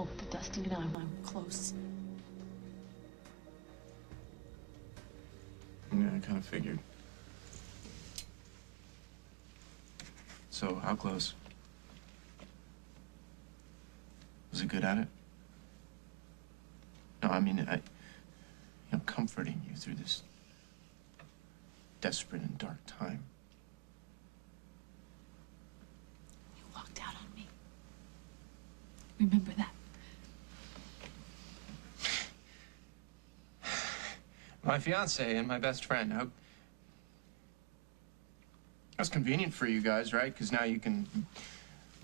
know that Dusty and I were close. Yeah, I kind of figured. So, how close? Was he good at it? No, I mean, comforting you through this desperate and dark time. You walked out on me. Remember that. My fiance and my best friend. That's convenient for you guys, right? Because now you can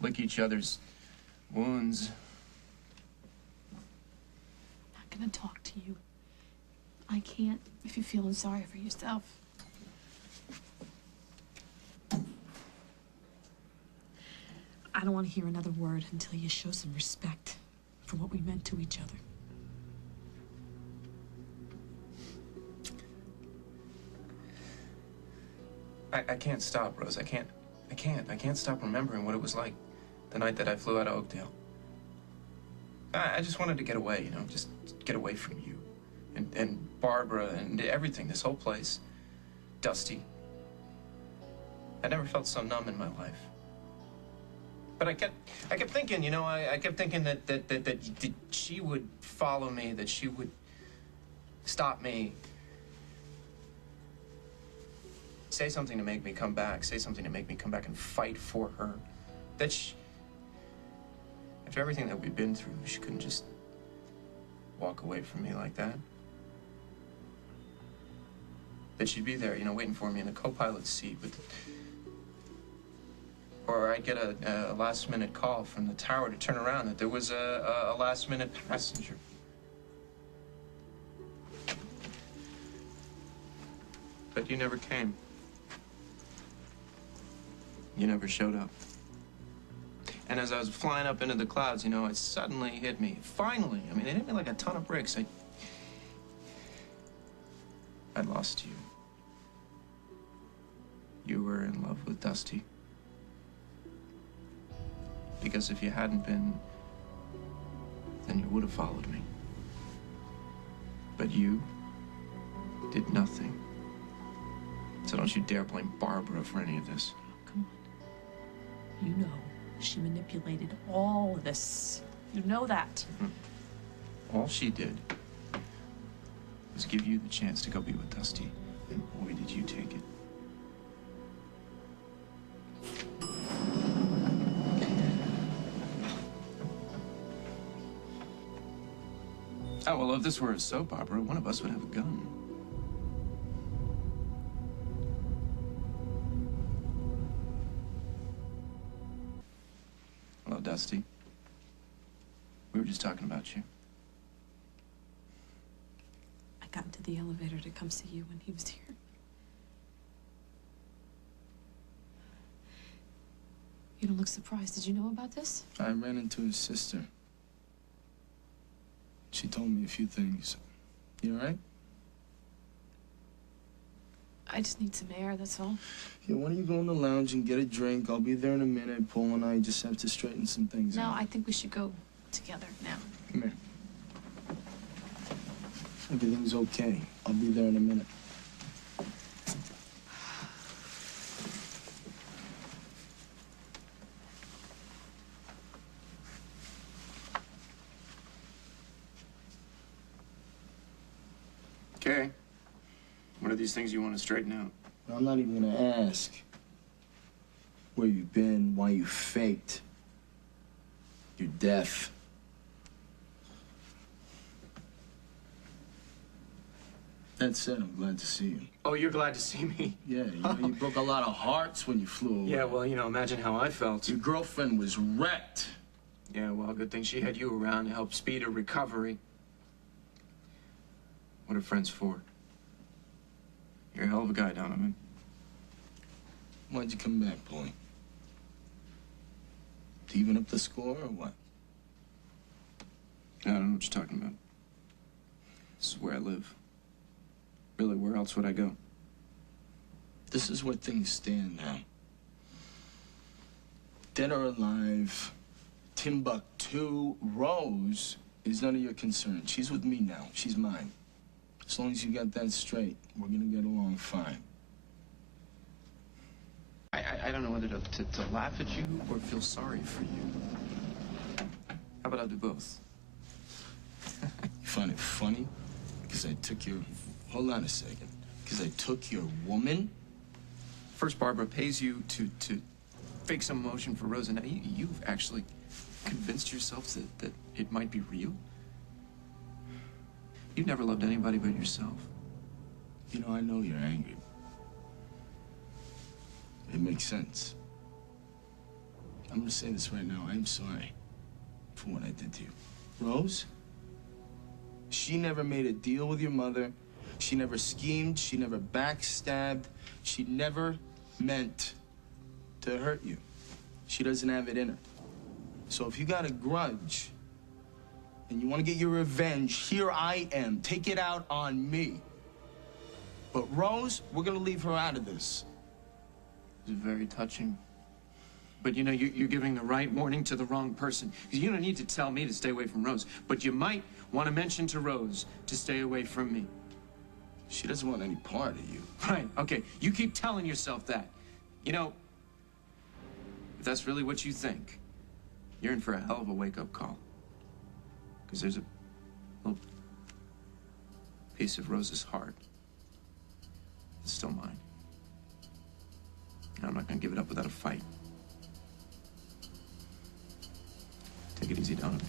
lick each other's wounds. I'm not gonna talk to you. I can't if you're feeling sorry for yourself. I don't want to hear another word until you show some respect for what we meant to each other. I can't stop, Rose. I can't stop remembering what it was like the night that I flew out of Oakdale. I just wanted to get away, just get away from you. And Barbara and everything, this whole place. Dusty. I never felt so numb in my life. But I kept thinking, I kept thinking that she would follow me, that she would stop me. Say something to make me come back. Say something to make me come back and fight for her. That after everything that we've been through, she couldn't just walk away from me like that. That she'd be there, waiting for me in the co-pilot's seat or I'd get a last-minute call from the tower to turn around, that there was a last-minute passenger. But you never came. You never showed up. And as I was flying up into the clouds, it suddenly hit me. Finally, it hit me like a ton of bricks. I'd lost you. You were in love with Dusty. Because if you hadn't been, then you would have followed me. But you did nothing. So don't you dare blame Barbara for any of this. Come on. You know she manipulated all of this. You know that. All she did was give you the chance to go be with Dusty. And boy, did you take it. Oh, well, if this were a soap opera, one of us would have a gun. Hello, Dusty. We were just talking about you. I got into the elevator to come see you when he was here. You don't look surprised. Did you know about this? I ran into his sister. She told me a few things. You all right? I just need some air, that's all. Yeah, why don't you go in the lounge and get a drink? I'll be there in a minute. Paul and I just have to straighten some things out. No, I think we should go together now. Come here. Everything's okay. I'll be there in a minute. Okay. What are these things you want to straighten out? I'm not even gonna ask where you've been, why you faked your death. That said, I'm glad to see you. Oh, you're glad to see me? Yeah, you broke a lot of hearts when you flew away. Yeah, well, imagine how I felt. Your girlfriend was wrecked. Yeah, well, good thing she had you around to help speed her recovery. What are friends for? You're a hell of a guy, Donovan. Why'd you come back, boy? To even up the score, or what? I don't know what you're talking about. This is where I live. Really, where else would I go? This is where things stand now. Dead or alive, Timbuktu. Rose is none of your concern. She's with me now. She's mine. As long as you got that straight, we're gonna get along fine. I don't know whether to laugh at you or feel sorry for you. How about I do both? You find it funny? Because I took your... Hold on a second. Because I took your woman? First, Barbara pays you to fake some emotion for Rosa. Now, you've actually convinced yourself that it might be real? You've never loved anybody but yourself. You know, I know you're angry. It makes sense. I'm gonna say this right now. I'm sorry for what I did to you. Rose, she never made a deal with your mother. She never schemed. She never backstabbed. She never meant to hurt you. She doesn't have it in her. So if you got a grudge and you want to get your revenge, here I am. Take it out on me. But Rose, we're gonna leave her out of this. It's very touching. But you know, you're giving the right warning to the wrong person. Because you don't need to tell me to stay away from Rose. But you might want to mention to Rose to stay away from me. She doesn't want any part of you. Right, okay. You keep telling yourself that. You know, if that's really what you think, you're in for a hell of a wake-up call. Because there's a little piece of Rose's heart that's still mine. And I'm not going to give it up without a fight. Take it easy, Donovan.